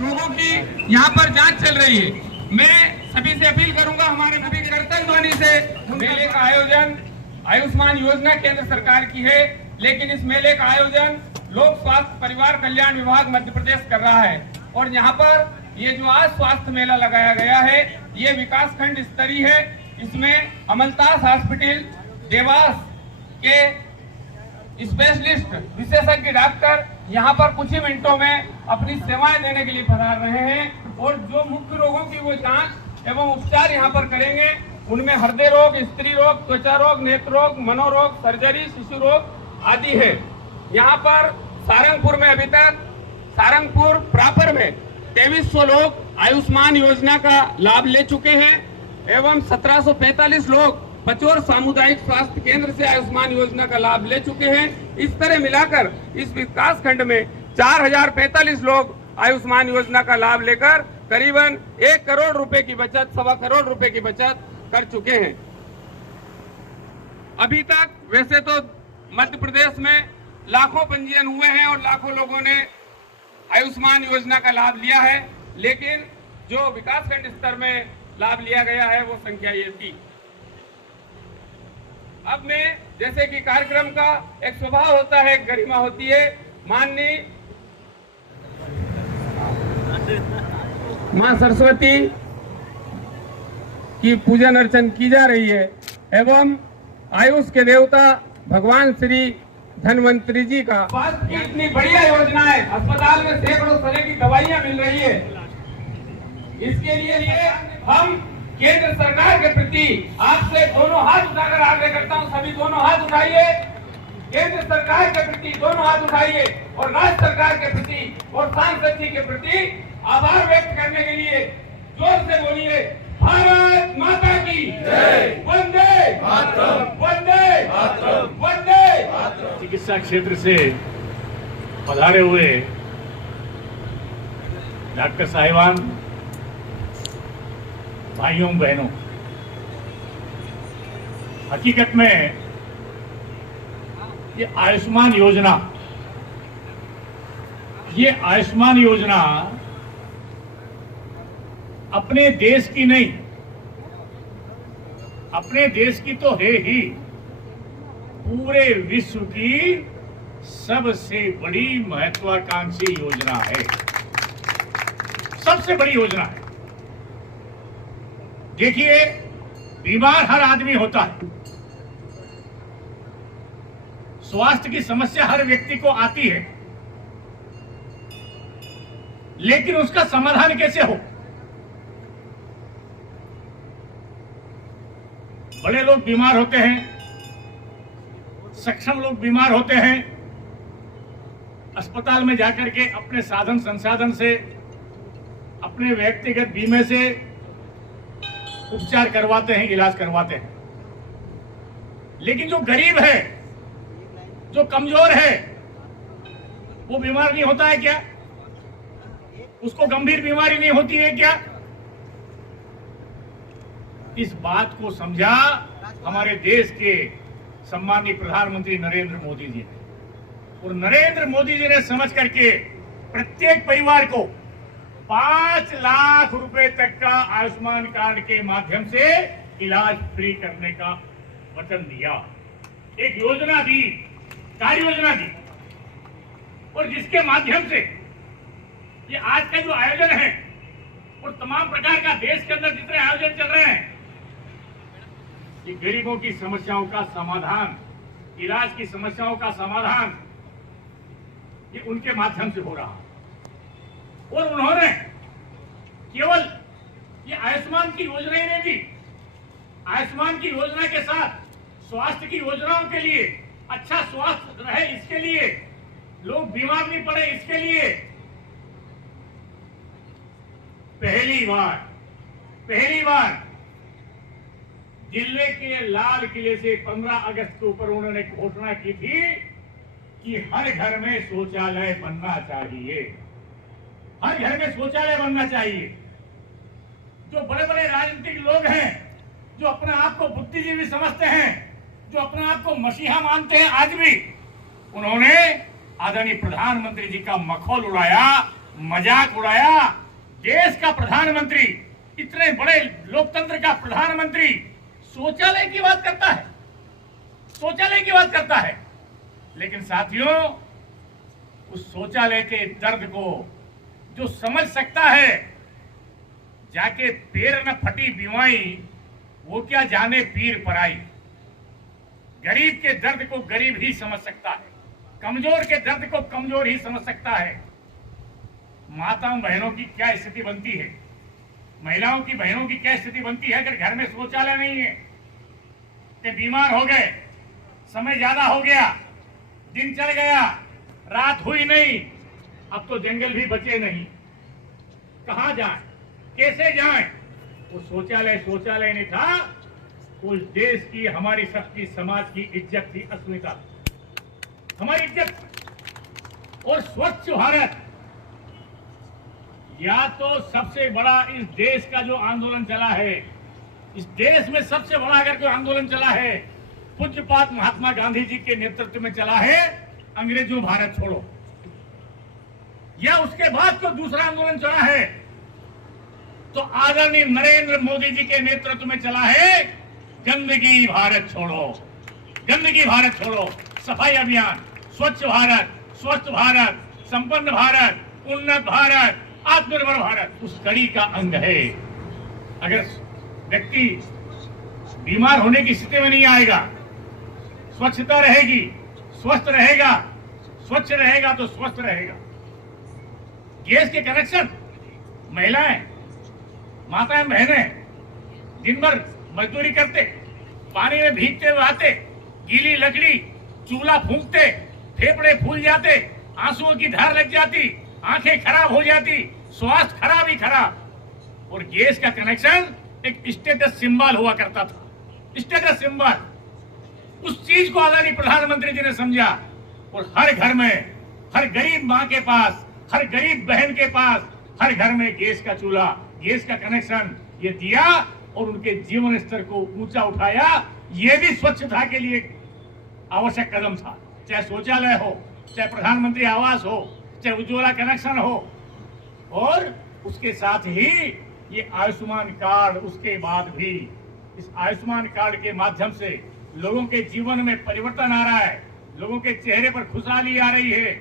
लोगों की यहाँ पर जांच चल रही है। मैं सभी से अपील करूंगा, हमारे सभी करतल ध्वनि से, मेले का आयोजन आयुष्मान योजना केंद्र सरकार की है, लेकिन इस मेले का आयोजन लोक स्वास्थ्य परिवार कल्याण विभाग मध्य प्रदेश कर रहा है। और यहाँ पर ये जो आज स्वास्थ्य मेला लगाया गया है, ये विकास खंड स्तरीय है। इसमें अमलतास हॉस्पिटल देवास के स्पेशलिस्ट विशेषज्ञ डॉक्टर यहाँ पर कुछ ही मिनटों में अपनी सेवाएं देने के लिए पधार रहे हैं। और जो मुख्य रोगों की वो जांच एवं उपचार यहाँ पर करेंगे, उनमें हृदय रोग, स्त्री रोग, त्वचा रोग, नेत्र रोग, मनोरोग, सर्जरी, शिशु रोग आदि है। यहाँ पर सारंगपुर में अभी तक सारंगपुर प्रॉपर में 2300 लोग आयुष्मान योजना का लाभ ले चुके हैं एवं 1745 लोग पचोर सामुदायिक स्वास्थ्य केंद्र से आयुष्मान योजना का लाभ ले चुके हैं। इस तरह मिलाकर इस विकास खंड में 4045 लोग आयुष्मान योजना का लाभ लेकर करीबन 1 करोड़ रुपए की बचत, 1.25 करोड़ रुपए की बचत कर चुके हैं। अभी तक वैसे तो मध्य प्रदेश में लाखों पंजीयन हुए हैं और लाखों लोगों ने आयुष्मान योजना का लाभ लिया है, लेकिन जो विकासखंड स्तर में लाभ लिया गया है वो संख्या ये थी। अब मैं, जैसे कि कार्यक्रम का एक स्वभाव होता है, एक गरिमा होती है, माननीय मां सरस्वती की पूजन अर्चन की जा रही है एवं आयुष के देवता भगवान श्री धन्वंतरी जी का स्वास्थ्य की इतनी बढ़िया योजना है, अस्पताल में सैकड़ों तरह की दवाइयां मिल रही है। इसके लिए हम केंद्र सरकार के प्रति आपसे दोनों हाथ उठाकर आग्रह करता हूं, सभी दोनों हाथ उठाइए, केंद्र सरकार के प्रति दोनों हाथ उठाइए और राज्य सरकार के प्रति और सांसद जी के प्रति आभार व्यक्त करने के लिए जोर से बोलिए, भारत माता की जय, वंदे मातरम, वंदे मातरम, वंदे मातरम। चिकित्सा क्षेत्र से पधारे हुए डॉक्टर साहिबान, भाइयों बहनों, हकीकत में ये आयुष्मान योजना अपने देश की नहीं, अपने देश की तो है ही, पूरे विश्व की सबसे बड़ी महत्वाकांक्षी योजना है, सबसे बड़ी योजना है। देखिए, बीमार हर आदमी होता है, स्वास्थ्य की समस्या हर व्यक्ति को आती है, लेकिन उसका समाधान कैसे हो? बड़े लोग बीमार होते हैं, सक्षम लोग बीमार होते हैं, अस्पताल में जाकर के अपने साधन संसाधन से, अपने व्यक्तिगत बीमे से उपचार करवाते हैं, इलाज करवाते हैं। लेकिन जो गरीब है, जो कमजोर है, वो बीमार नहीं होता है क्या? उसको गंभीर बीमारी नहीं होती है क्या? इस बात को समझा हमारे देश के सम्मानीय प्रधानमंत्री नरेंद्र मोदी जी ने, और नरेंद्र मोदी जी ने समझ करके प्रत्येक परिवार को 5 लाख रुपए तक का आयुष्मान कार्ड के माध्यम से इलाज फ्री करने का वचन दिया, एक योजना दी, कार्य योजना दी, और जिसके माध्यम से ये आज का जो आयोजन है और तमाम प्रकार का देश के अंदर जितने आयोजन चल रहे हैं, ये गरीबों की समस्याओं का समाधान, इलाज की समस्याओं का समाधान, ये उनके माध्यम से हो रहा। और उन्होंने केवल ये आयुष्मान की योजना ही नहीं दी, आयुष्मान की योजना के साथ स्वास्थ्य की योजनाओं के लिए, अच्छा स्वास्थ्य रहे इसके लिए, लोग बीमार नहीं पड़े इसके लिए पहली बार दिल्ली के लाल किले से 15 अगस्त के ऊपर उन्होंने घोषणा की थी कि हर घर में शौचालय बनना चाहिए, हर घर में शौचालय बनना चाहिए। जो बड़े बड़े राजनीतिक लोग हैं, जो अपने आप को बुद्धिजीवी समझते हैं, जो अपने आप को मसीहा मानते हैं, आज भी उन्होंने आदरणीय प्रधानमंत्री जी का मखौल उड़ाया, मजाक उड़ाया। देश का प्रधानमंत्री, इतने बड़े लोकतंत्र का प्रधानमंत्री शौचालय की बात करता है, शौचालय की बात करता है। लेकिन साथियों, उस शौचालय के दर्द को जो समझ सकता है, जाके पैर न फटी बीमाई, वो क्या जाने पीर पराई। गरीब के दर्द को गरीब ही समझ सकता है, कमजोर के दर्द को कमजोर ही समझ सकता है। माताओं बहनों की क्या स्थिति बनती है, महिलाओं की बहनों की क्या स्थिति बनती है अगर घर में शौचालय नहीं है। कि बीमार हो गए, समय ज्यादा हो गया, दिन चल गया, रात हुई नहीं, अब तो जंगल भी बचे नहीं, कहां जाएं, कैसे जाएं। वो शौचालय नहीं था, उस देश की, हमारी सबकी समाज की इज्जत थी, अस्मिता, हमारी इज्जत। और स्वच्छ भारत, या तो सबसे बड़ा इस देश का जो आंदोलन चला है, इस देश में सबसे बड़ा अगर कोई आंदोलन चला है, पूज्यपात महात्मा गांधी जी के नेतृत्व में चला है, अंग्रेजों भारत छोड़ो। या उसके बाद कोई दूसरा आंदोलन चला है तो आदरणीय नरेंद्र मोदी जी के नेतृत्व में चला है, गंदगी भारत छोड़ो, गंदगी भारत छोड़ो, सफाई अभियान, स्वच्छ भारत, स्वस्थ भारत, संपन्न भारत, उन्नत भारत, आत्मनिर्भर भारत उस कड़ी का अंग है। अगर व्यक्ति बीमार होने की स्थिति में नहीं आएगा, स्वच्छता रहेगी, स्वस्थ रहेगा, स्वच्छ रहेगा तो स्वस्थ रहेगा। गैस के कनेक्शन, महिलाएं, माताएं, बहनें दिन भर मजदूरी करते, पानी में भीगते हुए आते, गीली लकड़ी, चूल्हा फूंकते, फेफड़े फूल जाते, आंसुओं की धार लग जाती, आंखें खराब हो जाती, स्वास्थ्य खराब ही खराब। और गैस का कनेक्शन एक स्टेटस सिंबल हुआ करता था, स्टेटस सिंबल। उस चीज को आदरणीय प्रधानमंत्री जी ने समझा और हर घर में, हर गरीब मां के पास, हर गरीब बहन के पास, हर घर में गैस का चूल्हा, गैस का कनेक्शन ये दिया और उनके जीवन स्तर को ऊंचा उठाया। ये भी स्वच्छता के लिए आवश्यक कदम था, चाहे शौचालय हो, चाहे प्रधानमंत्री आवास हो, चाहे उज्ज्वला कनेक्शन हो। और उसके साथ ही ये आयुष्मान कार्ड, उसके बाद भी इस आयुष्मान कार्ड के माध्यम से लोगों के जीवन में परिवर्तन आ रहा है, लोगों के चेहरे पर खुशहाली आ रही है,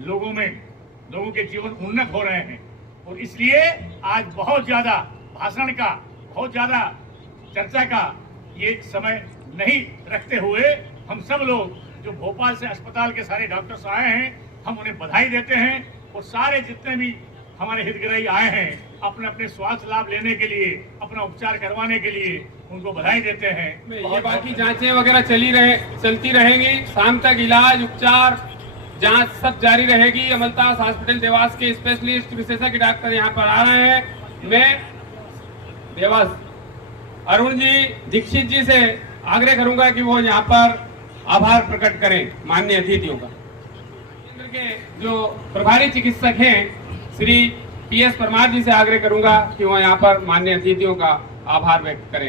लोगों के जीवन उन्नत हो रहे हैं। और इसलिए आज बहुत ज्यादा भाषण का, बहुत ज्यादा चर्चा का ये समय नहीं रखते हुए, हम सब लोग जो भोपाल से अस्पताल के सारे डॉक्टर्स आए हैं, हम उन्हें बधाई देते हैं। और सारे जितने भी हमारे हितग्राही आए हैं अपने अपने स्वास्थ्य लाभ लेने के लिए, अपना उपचार करवाने के लिए, उनको बधाई देते हैं। ये बाकी जांचें वगैरह चलती रहेंगी, शाम तक इलाज, उपचार, जांच सब जारी रहेगी। अमलतास हॉस्पिटल देवास के स्पेशलिस्ट विशेषज्ञ डॉक्टर यहाँ पर आ रहे हैं। मैं देवास अरुण जी दीक्षित जी से आग्रह करूंगा कि वो यहाँ पर आभार प्रकट करें माननीय अतिथियों का। केंद्र के जो प्रभारी चिकित्सक हैं श्री PS परमार जी से आग्रह करूंगा कि वो यहाँ पर माननीय अतिथियों का आभार व्यक्त करें।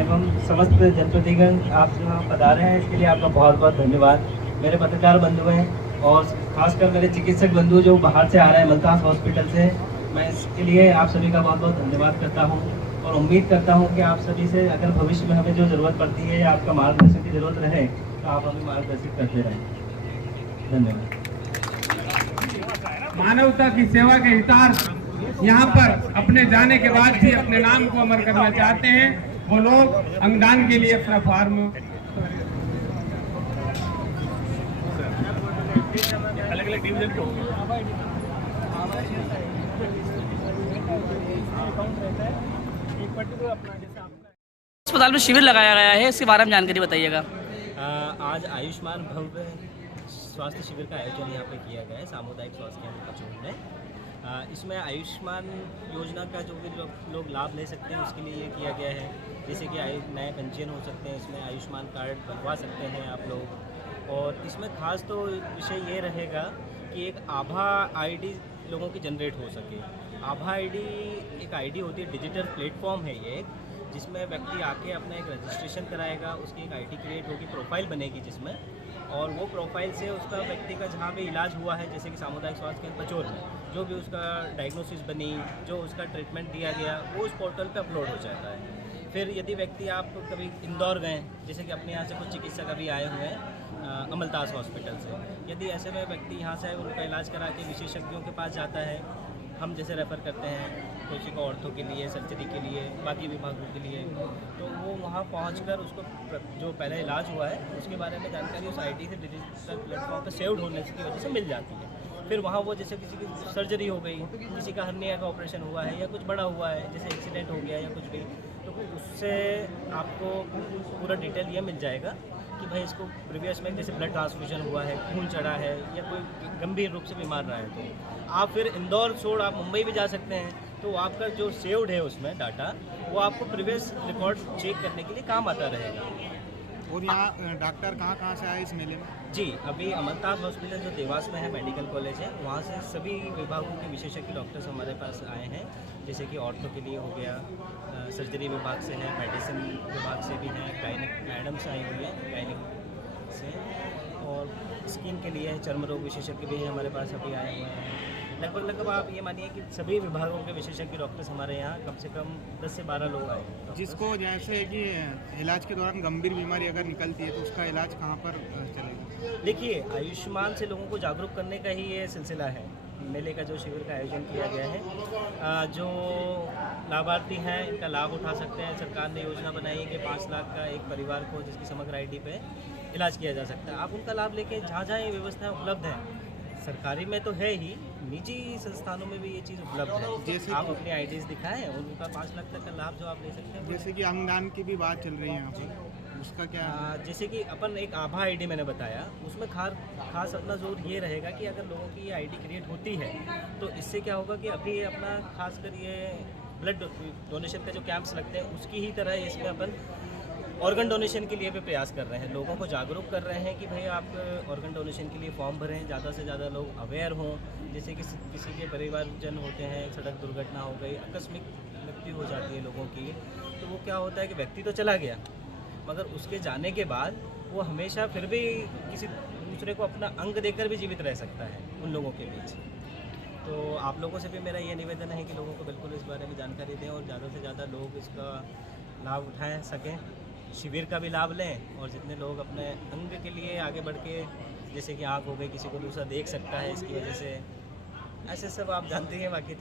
एवं समस्त जनप्रतिनिधिगण आप यहाँ पधारे हैं, इसके लिए आपका बहुत बहुत धन्यवाद। मेरे पत्रकार बंधु हैं और खासकर मेरे चिकित्सक बंधु जो बाहर से आ रहे हैं अमलतास हॉस्पिटल से, मैं इसके लिए आप सभी का बहुत बहुत धन्यवाद करता हूँ। और उम्मीद करता हूँ कि आप सभी से अगर भविष्य में हमें जो ज़रूरत पड़ती है या आपका मार्गदर्शन की ज़रूरत रहे तो आप हमें मार्गदर्शित करते रहें। धन्यवाद। मानवता की सेवा के हितार्थ यहाँ पर अपने जाने के बाद भी अपने नाम को अमर करना चाहते हैं वो लोग अंगदान के लिए अपना फॉर्म अलग-अलग डिवीजन के होंगे। अस्पताल में शिविर लगाया गया है, इसके बारे में जानकारी बताइएगा। आज आयुष्मान भव्य स्वास्थ्य शिविर का आयोजन यहाँ पे किया गया है सामुदायिक स्वास्थ्य केंद्र कचौड़ में। इसमें आयुष्मान योजना का जो भी लोग लाभ ले सकते हैं उसके लिए ये किया गया है। जैसे कि नए पंजीयन हो सकते हैं, इसमें आयुष्मान कार्ड बनवा सकते हैं आप लोग। और इसमें खास तो विषय ये रहेगा कि एक आभा आईडी लोगों की जनरेट हो सके। आभा आईडी एक आईडी होती है, डिजिटल प्लेटफॉर्म है ये, जिसमें व्यक्ति आके अपना एक रजिस्ट्रेशन कराएगा, उसकी एक आईडी क्रिएट होगी, प्रोफाइल बनेगी जिसमें, और वो प्रोफाइल से उसका व्यक्ति का जहाँ भी इलाज हुआ है, जैसे कि सामुदायिक स्वास्थ्य केंद्र पचोर में जो भी उसका डायग्नोसिस बनी, जो उसका ट्रीटमेंट दिया गया, वो उस पोर्टल पे अपलोड हो जाता है। फिर यदि व्यक्ति आप कभी इंदौर गए, जैसे कि अपने यहाँ से कुछ चिकित्सक अभी आए हुए हैं अमलतास हॉस्पिटल से, यदि ऐसे में व्यक्ति यहाँ से उनका इलाज करा के विशेषज्ञों के पास जाता है, हम जैसे रेफ़र करते हैं किसी को ऑर्थो के लिए, सर्जरी के लिए, बाकी विभागों के लिए, तो वो वहाँ पहुंचकर उसको जो पहले इलाज हुआ है उसके बारे में जानकारी उस आईडी से डिजिटल प्लेटफॉर्म पर सेव्ड होने की वजह से मिल जाती है। फिर वहाँ वो जैसे किसी की सर्जरी हो गई, किसी का हर्निया का ऑपरेशन हुआ है या कुछ बड़ा हुआ है, जैसे एक्सीडेंट हो गया या कुछ भी, तो उससे आपको पूरा डिटेल ये मिल जाएगा कि भाई इसको प्रीवियस में जैसे ब्लड ट्रांसफ्यूजन हुआ है, खून चढ़ा है या कोई गंभीर रूप से बीमार रहा है, तो आप फिर इंदौर छोड़ आप मुंबई भी जा सकते हैं। तो आपका जो सेव्ड है उसमें डाटा, वो आपको प्रीवियस रिकॉर्ड चेक करने के लिए काम आता रहेगा। और यहाँ डॉक्टर कहाँ से आए इस मेले में? जी, अभी अमलतास हॉस्पिटल जो देवास में है, मेडिकल कॉलेज है, वहाँ से सभी विभागों के विशेषज्ञ डॉक्टर्स हमारे पास आए हैं, जैसे कि ऑर्थो के लिए हो गया, सर्जरी विभाग से है, मेडिसिन विभाग से भी हैं, गायनिक मैडम्स आई हुई हैं गायनिक से, और स्किन के लिए चर्म रोग विशेषज्ञ भी हमारे पास अभी आए हुए हैं। लगभग आप ये मानिए कि सभी विभागों के विशेषज्ञ डॉक्टर्स हमारे यहाँ कम से कम 10 से 12 लोग आए हैं। जिसको जैसे कि इलाज के दौरान गंभीर बीमारी अगर निकलती है तो उसका इलाज कहाँ पर चलेगा? देखिए, आयुष्मान से लोगों को जागरूक करने का ही ये सिलसिला है। मेले का जो शिविर का आयोजन किया गया है, जो लाभार्थी हैं इनका लाभ उठा सकते हैं। सरकार ने योजना बनाई है कि 5 लाख का एक परिवार को, जिसकी समग्र आईडी पे इलाज किया जा सकता है। आप उनका लाभ लेके जहाँ जहाँ ये व्यवस्थाएं उपलब्ध हैं, सरकारी में तो है ही, निजी संस्थानों में भी ये चीज़ उपलब्ध है। जैसे आप अपनी आईडीज़ दिखाएं और उनका 5 लाख तक का लाभ जो आप ले सकते हैं। जैसे कि अंगदान की भी बात चल रही है यहाँ पर, उसका क्या? जैसे कि अपन एक आभा आईडी मैंने बताया, उसमें खास अपना जोर ये रहेगा कि अगर लोगों की ये आईडी क्रिएट होती है तो इससे क्या होगा कि अभी अपना खासकर ये ब्लड डोनेशन का जो कैंप्स लगते हैं उसकी ही तरह इसमें अपन ऑर्गन डोनेशन के लिए भी प्रयास कर रहे हैं, लोगों को जागरूक कर रहे हैं कि भाई आप ऑर्गन डोनेशन के लिए फॉर्म भरें, ज़्यादा से ज़्यादा लोग अवेयर हों। जैसे कि किसी के परिवारजन होते हैं, सड़क दुर्घटना हो गई, आकस्मिक मृत्यु हो जाती है लोगों की, तो वो क्या होता है कि व्यक्ति तो चला गया, मगर उसके जाने के बाद वो हमेशा फिर भी किसी दूसरे को अपना अंग देकर भी जीवित रह सकता है उन लोगों के बीच। तो आप लोगों से भी मेरा ये निवेदन है कि लोगों को बिल्कुल इस बारे में जानकारी दें और ज़्यादा से ज़्यादा लोग इसका लाभ उठाएँ सकें, शिविर का भी लाभ लें, और जितने लोग अपने अंग के लिए आगे बढ़ के, जैसे कि आँख हो गई, किसी को दूसरा देख सकता है इसकी वजह से, ऐसे सब आप जानते हैं। बाकी